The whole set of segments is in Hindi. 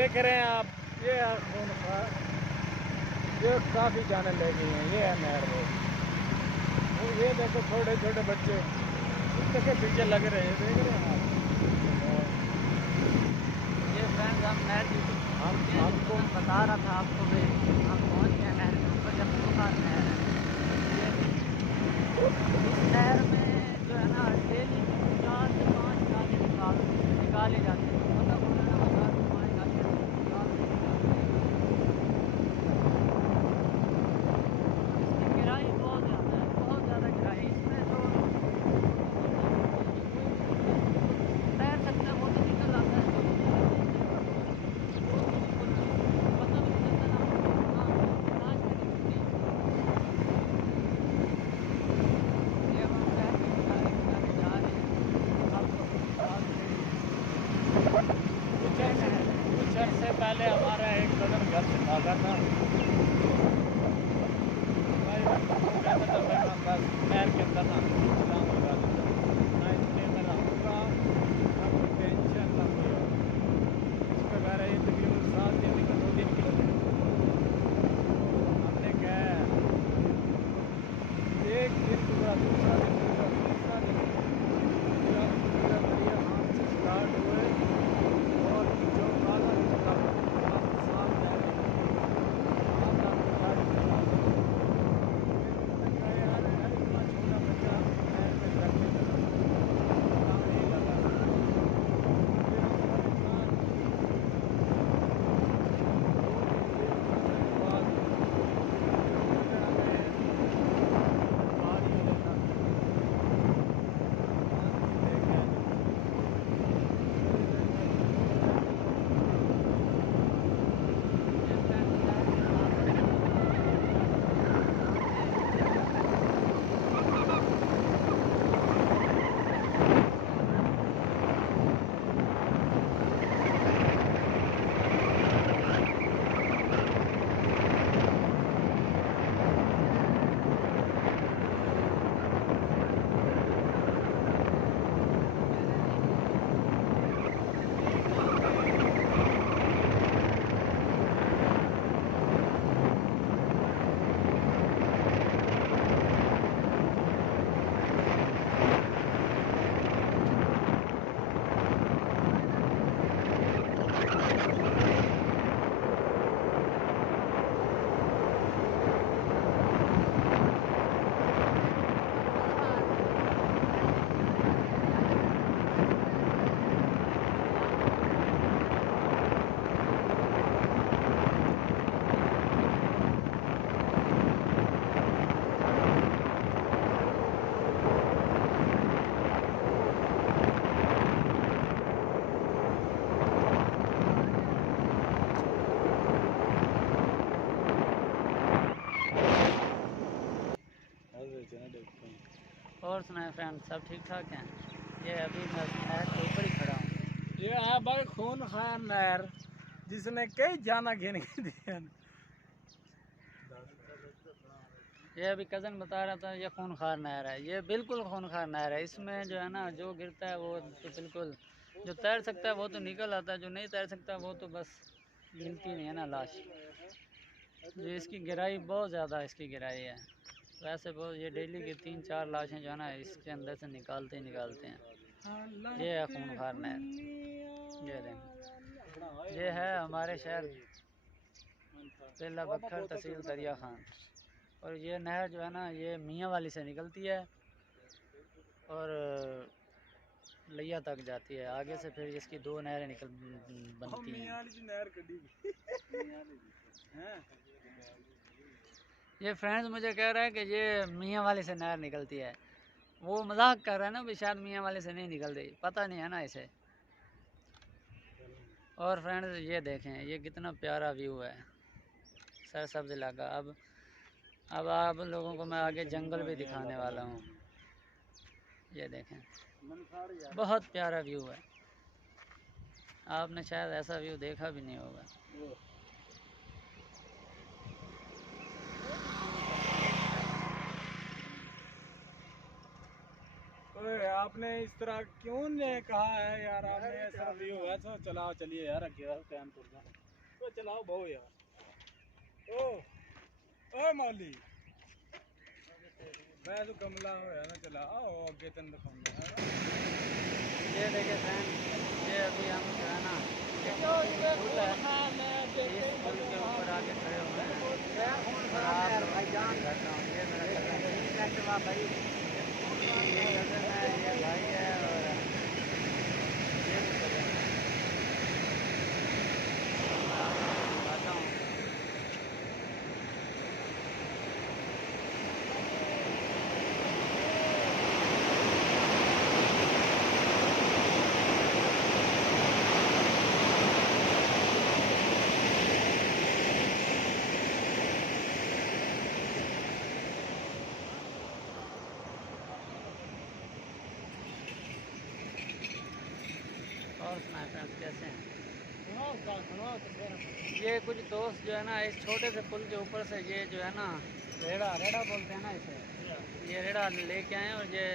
देख रहे हैं आप, ये ये काफ़ी जाने लगी हैं। ये है नहर रोड। और ये देखो छोटे छोटे बच्चे उसके पीछे लग रहे हैं, देख रहे हैं आप। ये फ्रेंड्स हम नहर हमको बता रहा था आपको भी, हम पहुँच गए नहर के ऊपर। जब खूनखार नहर है इस नहर में जो है ना डेली 4 से 5 गाड़ी निकाले जाते हैं। मतलब किराई बहुत ज़्यादा है, बहुत ज़्यादा किराई। इसमें जो तैर सकता है वो तो निकल आता है, जो वो तो बिल्कुल पता भी नहीं चलता ना लाश में निकलती है। ये हम नहर के किनारे किनारे जा रहे हैं। आपको कुछ अर्से पहले हमारा एक कदम घर से भागा था। भाई वो कहता था मैं ना बस नहर के अंदर ना काम लगा देता, ना इसलिए मैं रहूँगा, ना कोई टेंशन ना कोई और। इस प्रकार ये तकरीबन 7 दिन निकल 2 दिन हमने क्या एक दिन पूरा, दूसरा दिन पूरा, तीसरा दिन पूरा पूरा बढ़िया हाथ से स्टार्ट हुए और जो काला निकला साफ नहर यार यार इतना छोटा बच्चा नहर में करने लगा, नहाने लगा। फिर हम इतना 2 दिन बाद और सुनाए फ्रेंड, सब ठीक ठाक हैं? ये अभी मैं नहर के ऊपर ही खड़ा हूँ। ये है भाई खूनखार नहर जिसने कई जाना गिन के दिया। ये अभी कज़न बता रहा था ये खूनखार नहर है, ये बिल्कुल खूनखार नहर है। इसमें जो है ना जो गिरता है वो तो बिल्कुल, जो तैर सकता है वो तो निकल आता है, जो नहीं तैर सकता वो तो बस मिलती नहीं है ना लाश। जो इसकी गिराई बहुत ज़्यादा इसकी गिराई है। वैसे बहुत ये डेली की 3-4 लाशें जो है ना इसके अंदर से निकालते ही निकालते हैं। ये है खूनखार नहर। ये देखें, ये है हमारे शहर बेला बखर तहसील दरिया खान। और ये नहर जो है ना ये मियाँ वाली से निकलती है और लिया तक जाती है। आगे से फिर इसकी 2 नहरें बनती हैं। ये फ्रेंड्स मुझे कह रहा है कि ये मियाँ वाली से नहर निकलती है। वो मजाक कर रहा है ना भी शायद मियाँ वाले से नहीं निकल रही, पता नहीं है ना इसे। और फ्रेंड्स ये देखें ये कितना प्यारा व्यू है, सरसब्ज इलाका। अब आप लोगों को मैं आगे जंगल भी दिखाने वाला हूँ। ये देखें बहुत प्यारा व्यू है, आपने शायद ऐसा व्यू देखा भी नहीं होगा। ओए आपने इस तरह क्यों ने कहा है यार? आपने ऐसा व्यू है तो चलाओ, चलिए यार अगे टाइम टूट गया तो चलाओ बहु यार। ओ ओ मौली मैं तो कमला हो यार, चलाओ अगे तेन दिखाऊंगा। ये देखिए फ्रेंड, ये अभी हम जो है ना इस पुल के ऊपर आके खड़े हुए हैं और आप लोगों को दिखाता हूँ। ये मेरा कज़न है, ये कज़न है, ये भाई है और ये भी कज़न है। दिखाता हूँ। और सुनाए फ्रेंड्स कैसे हैं? ये कुछ दोस्त जो है ना इस छोटे से पुल के ऊपर से ये जो है ना रेड़ा रेड़ा बोलते हैं ना इसे, ये रेड़ा लेके आए हैं और ये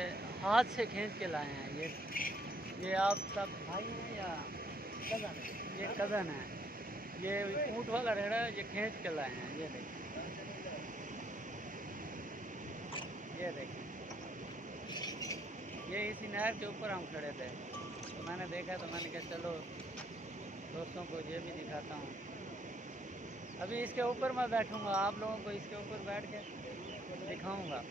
हाथ से खींच के लाए हैं। ये आप सब भाई हैं या कज़न? ये कज़न है। ये ऊँट वाला रेड़ा ये खींच के लाए हैं। ये देखिए, ये देखिए, ये इसी नहर के ऊपर हम खड़े थे तो मैंने देखा तो मैंने कहा चलो दोस्तों को ये भी दिखाता हूँ। अभी इसके ऊपर मैं बैठूँगा, आप लोगों को इसके ऊपर बैठ के दिखाऊँगा।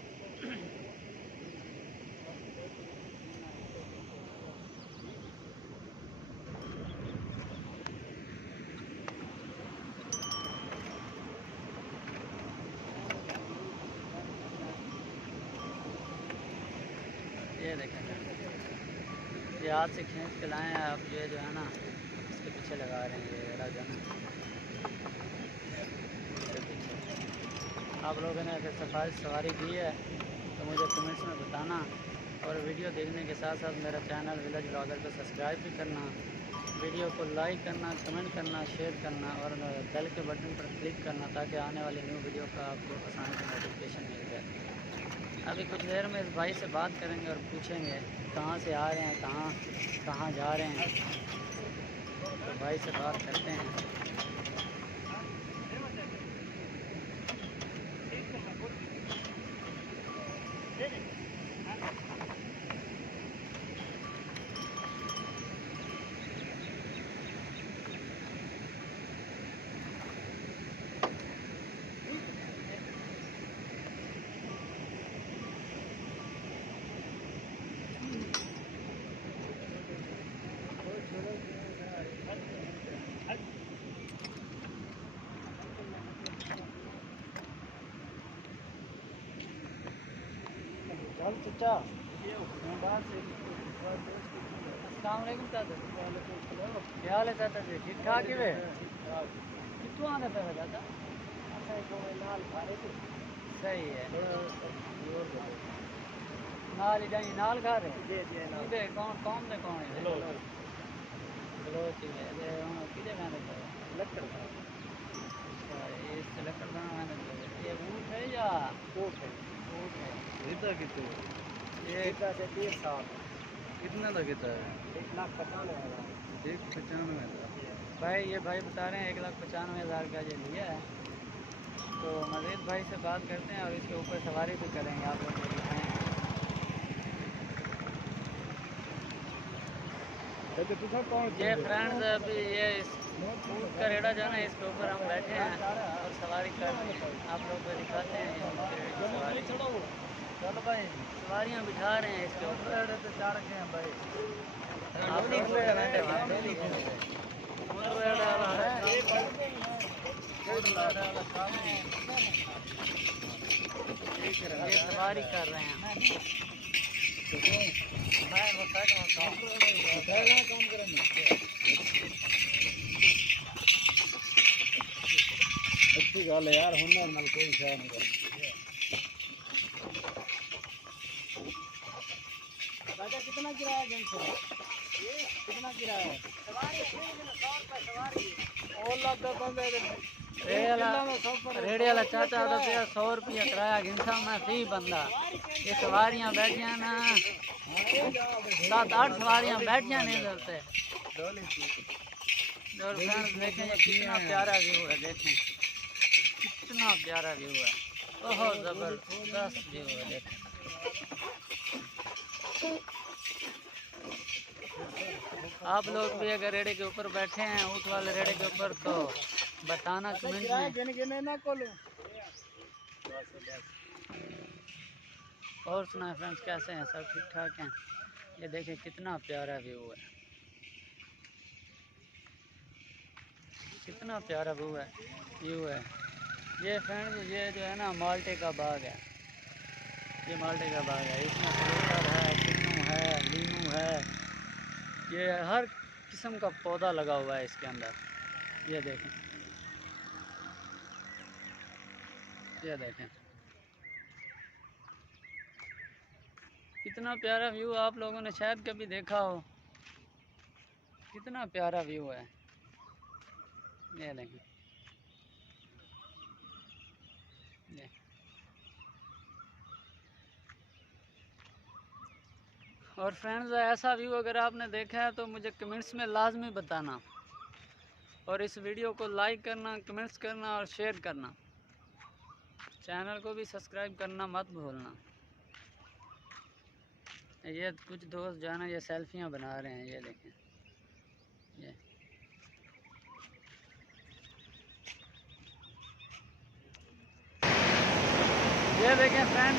ये देखें, ये हाथ से खींच के लाए हैं। अब ये जो है ना इसके पीछे लगा रहे हैं, ये रेड़ा जो है ना इसके पीछे। आप लोगों ने अगर सवारी की है तो मुझे कमेंट्स में बताना और वीडियो देखने के साथ साथ मेरा चैनल विलेज ब्लॉगर को सब्सक्राइब भी करना, वीडियो को लाइक करना, कमेंट करना, शेयर करना और बेल के बटन पर क्लिक करना ताकि आने वाली न्यू वीडियो का आपको आसानी से नोटिफिकेशन मिल जाए। अभी कुछ देर में इस भाई से बात करेंगे और पूछेंगे कहाँ से आ रहे हैं, कहाँ जा रहे हैं। तो भाई से बात करते हैं। चाचा अस्सलाम वालेकुम चाचा, क्या हाल है चाचा जी? ठीक ठाक है? कितों आने पे है चाचा? सही है, नाल ही जाइए, नाल खा रहे हैं। कौन ने कौन है? बलोच है किधे खाने पे लकड़ का। इस लकड़ का मैंने ये ऊँट है या ऊँट है? ऊँट है। कितना कितने? ये से 30 साल। कितना लगता है? 1,95,000। 1,95,000। भाई ये भाई बता रहे हैं 1,95,000 का ये लिया है। तो मजीद भाई से बात करते हैं और इसके ऊपर सवारी भी करेंगे, आप लोग को दिखाएंगे। ये फ्रेंड्स अभी ये ऊँट का रेड़ा जो है ना इसके ऊपर हम बैठे हैं और सवारी कर रहे हैं, आप लोग को दिखाते हैं। सवारी चलो भाई, सवारियाँ बिठा रहे हैं इसके ऊपर। आप लोग ये सवारी कर रहे हैं। अच्छी गल है यार, हुनर नाल कोई शय नहीं। राजा कितना किराया दिन से? कितना किराया है? रेड़े वाला चाचा तो 100 रुपया किराया गिनसा मैं 30 बंदा। ये सवारियाँ बैठिया ना 7-8 सवारियाँ बैठियाँ नहीं करते। और फ्रेंड्स देखें ये कितना प्यारा व्यू है, देखें कितना प्यारा व्यू है, बहुत ज़बरदस्त व्यू है। देखें आप लोग भी अगर रेड़े के ऊपर बैठे हैं, ऊँट वाले रेड़े के ऊपर, तो बताना कमेंट में। और सुना फ्रेंड्स, कैसे हैं? सब ठीक ठाक हैं? ये देखें कितना प्यारा व्यू है, कितना प्यारा व्यू है। ये फ्रेंड्स ये जो है ना माल्टे का बाग है, ये माल्टे का बाग है। इसमें फ्रूटर है, किन्नू है, लीमू है, ये हर किस्म का पौधा लगा हुआ है इसके अंदर। ये देखें, ये देखें कितना प्यारा व्यू, आप लोगों ने शायद कभी देखा हो। कितना प्यारा व्यू है, ये देखें। ये और फ्रेंड्स ऐसा व्यू अगर आपने देखा है तो मुझे कमेंट्स में लाजमी बताना, और इस वीडियो को लाइक करना, कमेंट्स करना और शेयर करना। चैनल को भी सब्सक्राइब करना मत भूलना। ये कुछ दोस्त जो है ना ये सेल्फियाँ बना रहे हैं, ये देखें। ये देखें फ्रेंड,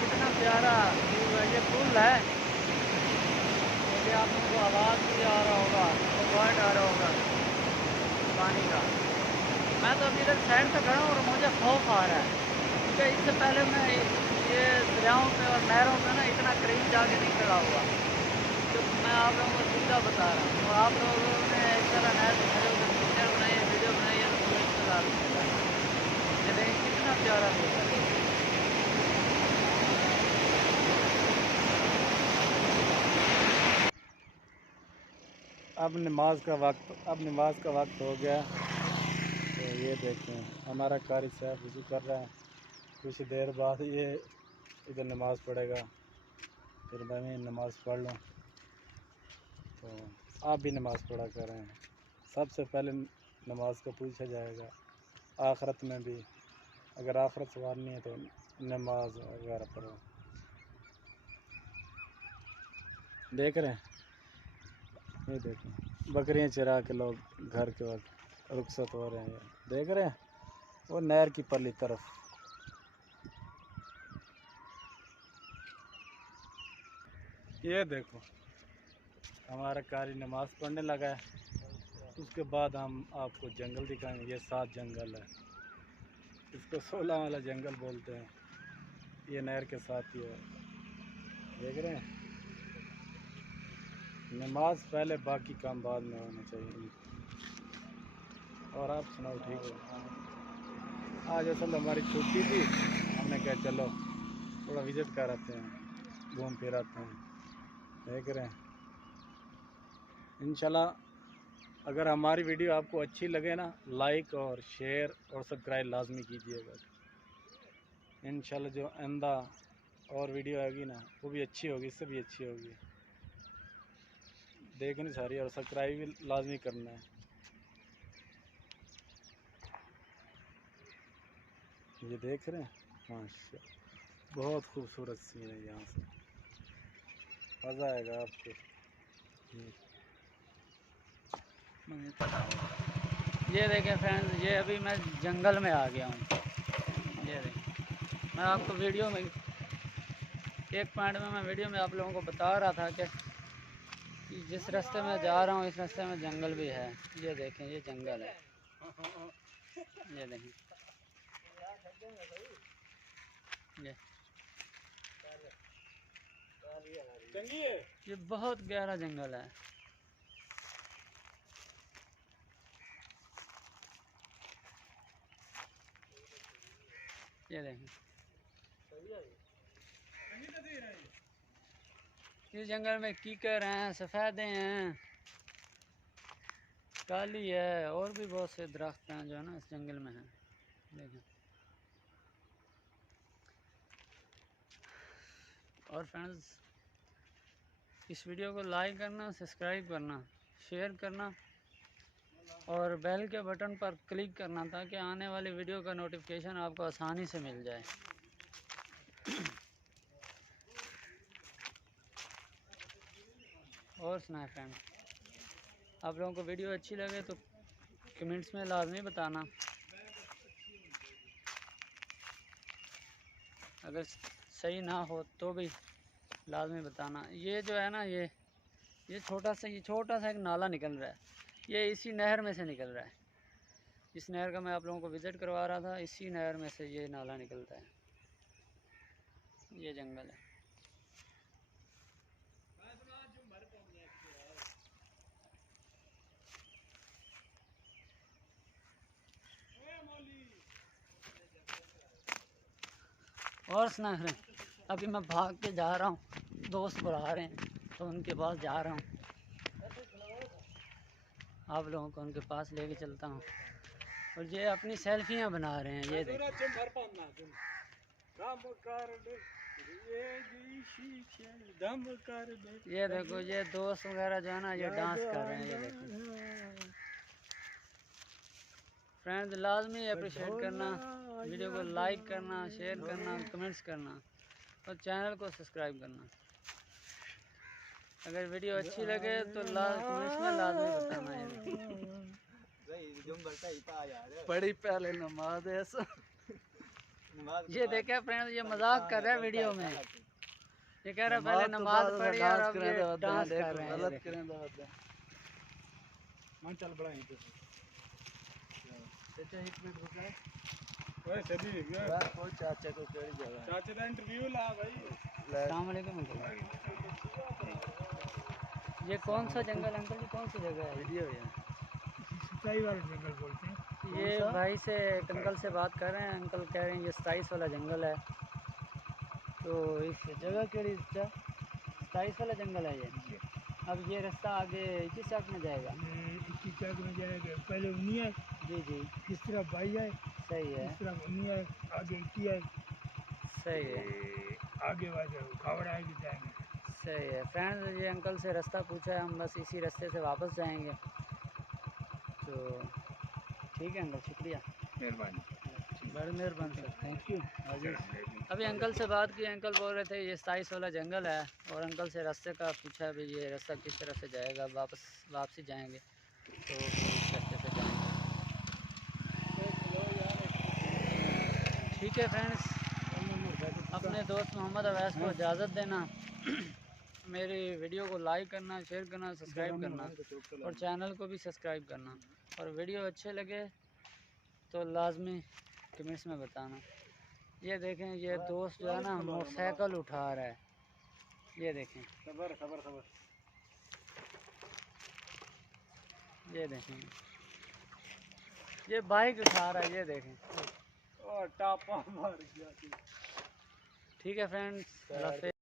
कितना प्यारा व्यू है। ये पुल है, ये आप लोगों को आवाज़ भी आ रहा होगा, तो वर्ड आ रहा होगा पानी का। मैं तो अभी इधर साइड पे खड़ा हूँ और मुझे खौफ आ रहा है, क्योंकि इससे पहले मैं ये दरियाओं पे और नहरों पे ना इतना करीब जाके नहीं खड़ा हुआ। तो मैं आप लोगों को सीधा बता रहा हूँ, और आप लोगों ने इस तरह नहर से खड़े होकर पिक्चर बनाई है, वीडियो बनाई है, तो ये देखिए कितना प्यारा व्यू है। अब नमाज का वक्त हो गया। तो ये देखें हमारा कारी साहब वज़ू कर रहा है, कुछ देर बाद ये इधर नमाज़ पढ़ेगा, फिर मैं भी नमाज़ पढ़ लूँ। तो आप भी नमाज़ पढ़ा कर रहे हैं। सबसे पहले नमाज का पूछा जाएगा, आखिरत में भी। अगर आखिरत सवार नहीं है तो नमाज वगैरह पढ़ो। देख रहे हैं, ये देखें बकरियां चरा के लोग घर के वक्त रुखसत हो रहे हैं, देख रहे हैं वो नहर की परली तरफ। ये देखो हमारा कारी नमाज पढ़ने लगा है। उसके बाद हम आपको जंगल दिखाएंगे। ये 7 जंगल है, इसको 16 वाला जंगल बोलते हैं। ये नहर के साथ ही है, देख रहे हैं। नमाज पहले, बाकी काम बाद में होना चाहिए। और आप सुनाओ, ठीक है? आज असल हमारी छुट्टी थी, हमने कहा चलो थोड़ा विज़िट कर आते हैं, घूम फिर आते हैं। देख रहे हैं, इंशाल्लाह अगर हमारी वीडियो आपको अच्छी लगे ना, लाइक और शेयर और सब्सक्राइब लाजमी कीजिएगा। इंशाल्लाह जो आइंदा और वीडियो आएगी ना वो भी अच्छी होगी, इससे भी अच्छी होगी। देखनी सारी, और सब्सक्राइब भी लाजमी करना है। ये देख रहे हैं, माशाल्लाह बहुत खूबसूरत सीन है। यहाँ से मज़ा आएगा आपको। ये देखें फ्रेंड्स, ये अभी मैं जंगल में आ गया हूँ। ये देखें, मैं आपको वीडियो में एक पॉइंट में मैं वीडियो में आप लोगों को बता रहा था कि जिस रास्ते में जा रहा हूँ इस रास्ते में जंगल भी है। ये देखें, ये जंगल है, ये देखें, ये बहुत गहरा जंगल है। ये देखें, इस जंगल में कीकर हैं, सफ़ेदे हैं, काली है, और भी बहुत से दरख्त हैं जो है ना इस जंगल में हैं। देखें, और फ्रेंड्स इस वीडियो को लाइक करना, सब्सक्राइब करना, शेयर करना और बेल के बटन पर क्लिक करना ताकि आने वाली वीडियो का नोटिफिकेशन आपको आसानी से मिल जाए। और सुनाए फ्रेंड, आप लोगों को वीडियो अच्छी लगे तो कमेंट्स में लाजमी बताना। अगर सही ना हो तो भी लाजमी बताना। ये जो है ना, ये छोटा सा एक नाला निकल रहा है, ये इसी नहर में से निकल रहा है। इस नहर का मैं आप लोगों को विज़िट करवा रहा था, इसी नहर में से ये नाला निकलता है। ये जंगल है। और सुना है, अभी मैं भाग के जा रहा हूँ, दोस्त बुला रहे हैं तो उनके पास जा रहा हूँ। आप लोगों को उनके पास लेके चलता हूँ। और ये अपनी सेल्फियाँ बना रहे हैं, ये देखो। ये देखो, ये दोस्त वगैरह जो है ना, ये डांस कर रहे हैं, ये देखो। फ्रेंड्स लाजमी अप्रिशिएट करना, वीडियो को लाइक करना, शेयर करना, कमेंट्स करना और चैनल को सब्सक्राइब करना। अगर वीडियो अच्छी लगे तो कमेंट्स में लाजमी बताना। बड़ी पहले नमाज है ऐसा। ये देखे फ्रेंड्स, ये मजाक कर रहा है वीडियो में। ये कह रहा है पहले नमाज पढ़ी और अब ये डांस कर रहे हैं। गलत करें तो मन चल बड़ा ही चाचा एक मिनट रुक जाए। ओए सभी वो चाचा को केड़ी जगह चाचा का इंटरव्यू ला भाई। अस्सलाम वालेकुम अंकल। ये कौन सा जंगल अंकल जी, कौन सी जगह है? वीडियो है सिंचाई वाला जंगल बोलते हैं। ये भाई से अंकल से बात कर रहे हैं। अंकल कह रहे हैं ये 27 वाला जंगल है। तो इस जगह केड़ी 27 वाला जंगल है ये। अब ये रास्ता आगे 21 चक में जाएगा। 21 चक में जाएगा। पहले 19 है। जी जी, किस तरफ 22 है, सही है, इस तरफ 19 है, आगे 21 है, सही है, आगे वाले खावड़ा है भी जाएंगे। सही है। फ्रेंड्स ये अंकल से रास्ता पूछा है, हम बस इसी रास्ते से वापस जाएंगे। तो ठीक है अंकल, शुक्रिया, मेहरबानी, बड़ी मेहरबानी सर, थैंक यू। चलो। अभी अंकल से बात की, अंकल बोल रहे थे ये 27 वाला जंगल है और अंकल से रास्ते का पूछा भी, ये रास्ता किस तरह से जाएगा, वापसी जाएंगे तो इस रास्ते से जाएंगे। ठीक है फ्रेंड्स, अपने दोस्त मोहम्मद अवैस को इजाज़त देना। मेरी वीडियो को लाइक करना, शेयर करना, सब्सक्राइब करना और चैनल को भी सब्सक्राइब करना। और वीडियो अच्छे लगे तो लाजमी कमेंट्स में बताना। ये देखें, ये दोस्त जो है ना मोटरसाइकिल उठा रहा है, ये देखें, सबर सबर सबर। ये देखें, ये बाइक उठा रहा है, ये देखें। ओ टापा मार गया। ठीक है फ्रेंड्स, अल्लाह हाफ़िज़।